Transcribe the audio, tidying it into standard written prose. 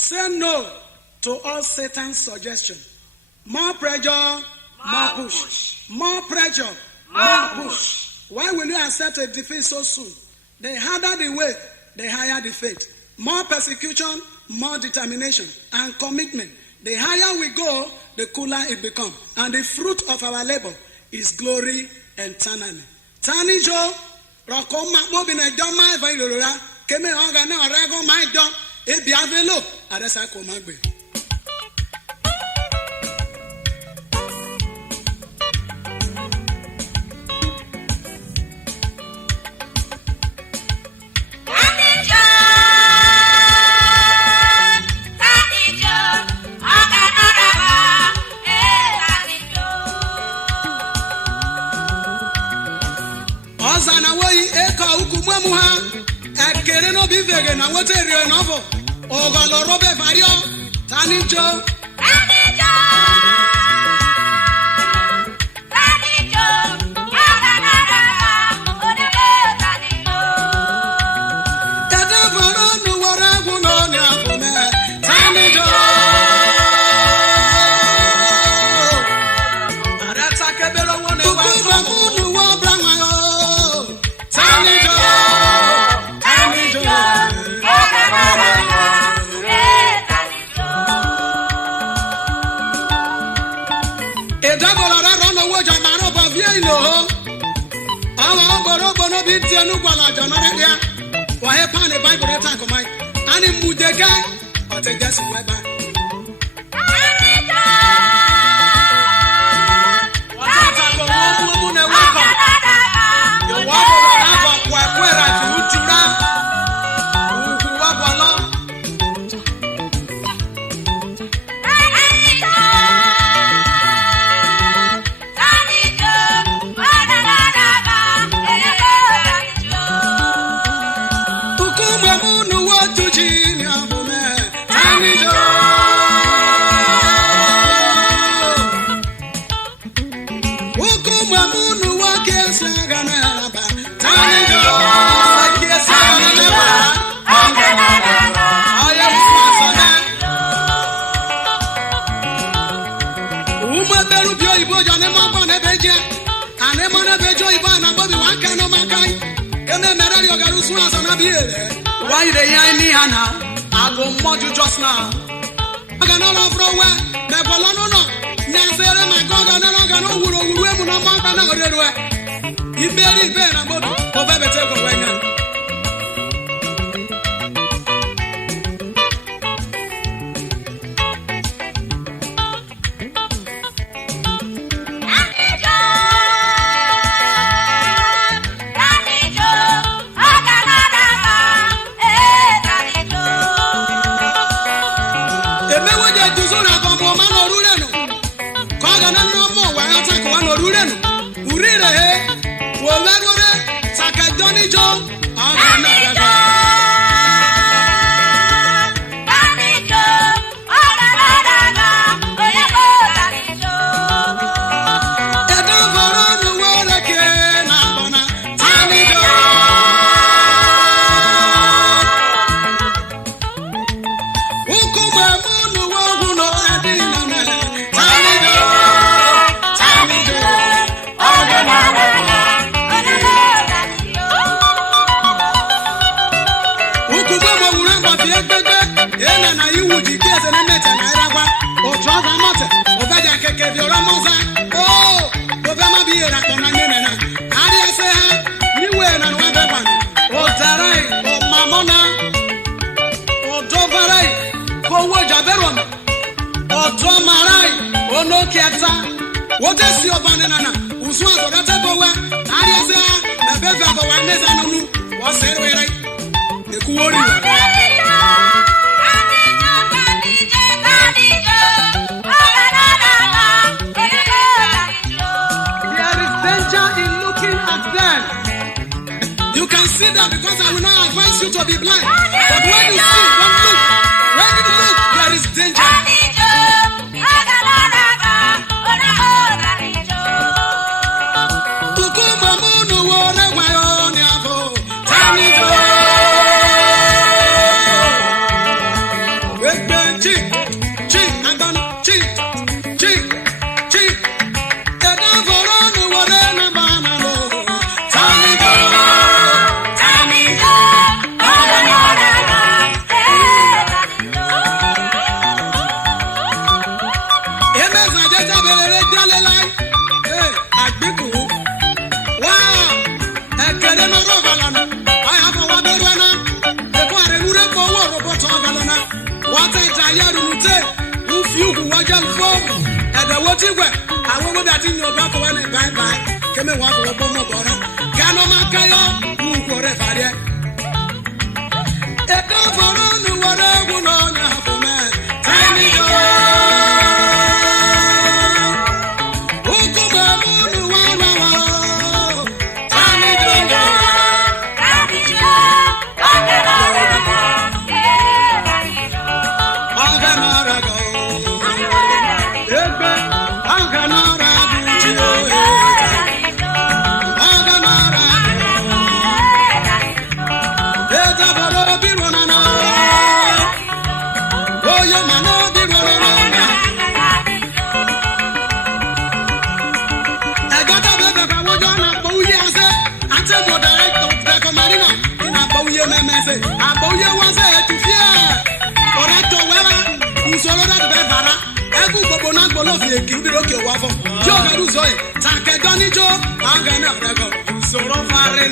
Say no to all Satan's suggestion. More pressure, more push. More pressure, more push. Why will you accept a defeat so soon? The harder the way, the higher the fate. More persecution, more determination and commitment. The higher we go, the cooler it becomes. And the fruit of our labor is glory eternally. Tani Jo, Rokoma Mobina Doma Vailura, Keme Ogana Orago my dog, Ebiavelo, Aresa Komagbe. Na wote rio novo ogalo robe vario Tani Jo why they are in I go more just now. I can all of nowhere. Never no. Nazare my God, I know who will no more. You very better about for baby take away. What is your banana? Who's one of that boy? I beg for one days and no was said way right. The cool. There is danger in looking at them. You can see that because I will not advise you to be blind. But when you see, don't look. When you look, there is danger. With Soro fare